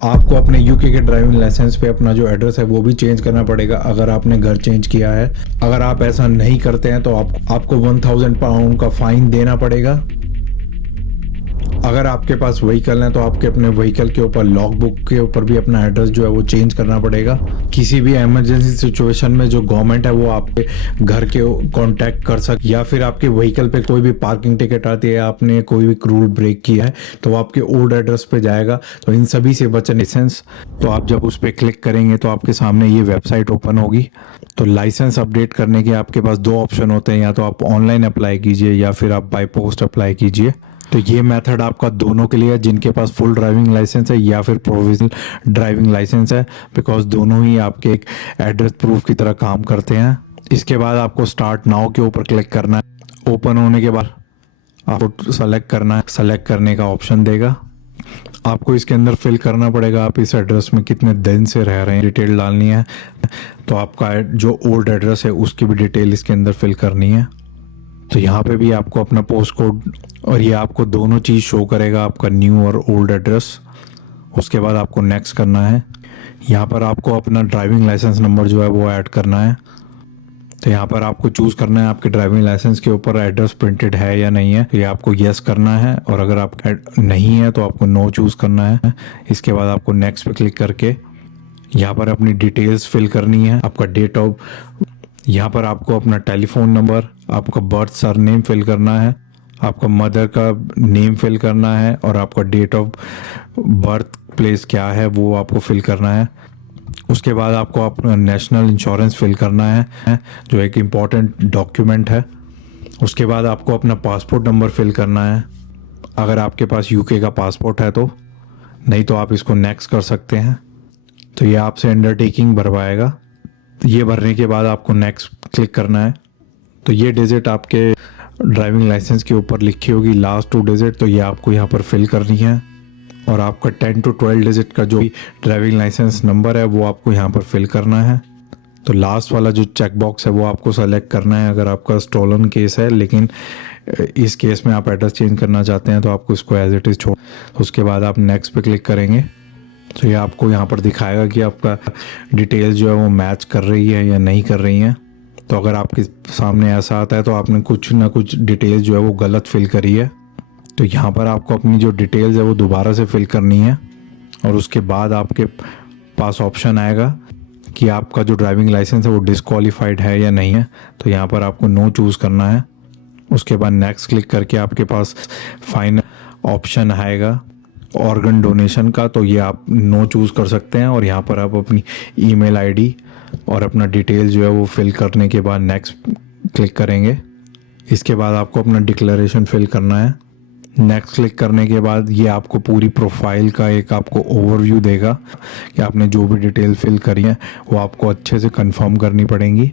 आपको अपने यूके के ड्राइविंग लाइसेंस पे अपना जो एड्रेस है वो भी चेंज करना पड़ेगा अगर आपने घर चेंज किया है। अगर आप ऐसा नहीं करते हैं तो आपको 1000 पाउंड का फाइन देना पड़ेगा। अगर आपके पास व्हीकल है तो आपके अपने व्हीकल के ऊपर लॉग बुक के ऊपर भी अपना एड्रेस जो है वो चेंज करना पड़ेगा। किसी भी इमरजेंसी सिचुएशन में जो गवर्नमेंट है वो आपके घर के कांटेक्ट कर सकती, या फिर आपके व्हीकल पे कोई भी पार्किंग टिकट आती है, आपने कोई भी रूल ब्रेक किया है तो वो आपके ओल्ड एड्रेस पे जाएगा। तो इन सभी से बचने लाइसेंस, तो आप जब उस पर क्लिक करेंगे तो आपके सामने ये वेबसाइट ओपन होगी। तो लाइसेंस अपडेट करने के आपके पास दो ऑप्शन होते हैं, या तो आप ऑनलाइन अप्लाई कीजिए या फिर आप बाय पोस्ट अप्लाई कीजिए। तो ये मेथड आपका दोनों के लिए है, जिनके पास फुल ड्राइविंग लाइसेंस है या फिर प्रोविजनल ड्राइविंग लाइसेंस है, बिकॉज दोनों ही आपके एक एड्रेस प्रूफ की तरह काम करते हैं। इसके बाद आपको स्टार्ट नाउ के ऊपर क्लिक करना है। ओपन होने के बाद आपको सेलेक्ट करना है, सेलेक्ट करने का ऑप्शन देगा। आपको इसके अंदर फिल करना पड़ेगा आप इस एड्रेस में कितने दिन से रह रहे हैं, डिटेल डालनी है। तो आपका जो ओल्ड एड्रेस है उसकी भी डिटेल इसके अंदर फिल करनी है। तो यहाँ पे भी आपको अपना पोस्ट कोड, और ये आपको दोनों चीज़ शो करेगा, आपका न्यू और ओल्ड एड्रेस। उसके बाद आपको नेक्स्ट करना है। यहाँ पर आपको अपना ड्राइविंग लाइसेंस नंबर जो है वो ऐड करना है। तो यहाँ पर आपको चूज़ करना है आपके ड्राइविंग लाइसेंस के ऊपर एड्रेस प्रिंटेड है या नहीं है। तो ये आपको यस करना है, और अगर आप नहीं है तो आपको नो चूज़ करना है। इसके बाद आपको नेक्स्ट पे क्लिक करके यहाँ पर अपनी डिटेल्स फिल करनी है। आपका डेट ऑफ, यहाँ पर आपको अपना टेलीफोन नंबर, आपका बर्थ सरनेम फिल करना है, आपका मदर का नेम फिल करना है, और आपका डेट ऑफ बर्थ प्लेस क्या है वो आपको फिल करना है। उसके बाद आपको अपना नेशनल इंश्योरेंस फिल करना है, जो एक इम्पॉर्टेंट डॉक्यूमेंट है। उसके बाद आपको अपना पासपोर्ट नंबर फिल करना है, अगर आपके पास यूके का पासपोर्ट है तो, नहीं तो आप इसको नेक्स्ट कर सकते हैं। तो ये आपसे अंडरटेकिंग भरवाएगा। ये भरने के बाद आपको नेक्स्ट क्लिक करना है। तो ये डिजिट आपके ड्राइविंग लाइसेंस के ऊपर लिखी होगी, लास्ट 2 डिजिट, तो ये आपको यहाँ पर फिल करनी है। और आपका 10 to 12 डिजिट का जो ड्राइविंग लाइसेंस नंबर है वो आपको यहाँ पर फिल करना है। तो लास्ट वाला जो चेक बॉक्स है वो आपको सेलेक्ट करना है अगर आपका स्टोलन केस है, लेकिन इस केस में आप एड्रेस चेंज करना चाहते हैं तो आपको इसको एज इट इज़ छोड़। उसके बाद आप नेक्स्ट पे क्लिक करेंगे। तो ये आपको यहाँ पर दिखाएगा कि आपका डिटेल्स जो है वो मैच कर रही है या नहीं कर रही हैं। तो अगर आपके सामने ऐसा आता है तो आपने कुछ ना कुछ डिटेल्स जो है वो गलत फिल करी है। तो यहाँ पर आपको अपनी जो डिटेल्स है वो दोबारा से फिल करनी है, और उसके बाद आपके पास ऑप्शन आएगा कि आपका जो ड्राइविंग लाइसेंस है वो डिस्क्वालीफाइड है या नहीं है। तो यहाँ पर आपको नो चूज़ करना है। उसके बाद नेक्स्ट क्लिक करके आपके पास फाइनल ऑप्शन आएगा ऑर्गन डोनेशन का, तो ये आप नो चूज़ कर सकते हैं। और यहाँ पर आप अपनी ईमेल आईडी और अपना डिटेल जो है वो फिल करने के बाद नेक्स्ट क्लिक करेंगे। इसके बाद आपको अपना डिक्लेरेशन फिल करना है। नेक्स्ट क्लिक करने के बाद ये आपको पूरी प्रोफाइल का एक आपको ओवरव्यू देगा कि आपने जो भी डिटेल फिल करी है वो आपको अच्छे से कंफर्म करनी पड़ेंगी।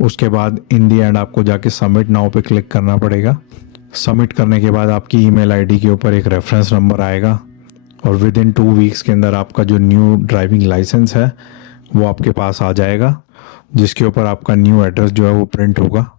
उसके बाद इन दी एंड आपको जाके सबमिट नाउ पे क्लिक करना पड़ेगा। सबमिट करने के बाद आपकी ईमेल आईडी के ऊपर एक रेफरेंस नंबर आएगा, और विद इन 2 वीक्स के अंदर आपका जो न्यू ड्राइविंग लाइसेंस है वो आपके पास आ जाएगा, जिसके ऊपर आपका न्यू एड्रेस जो है वो प्रिंट होगा।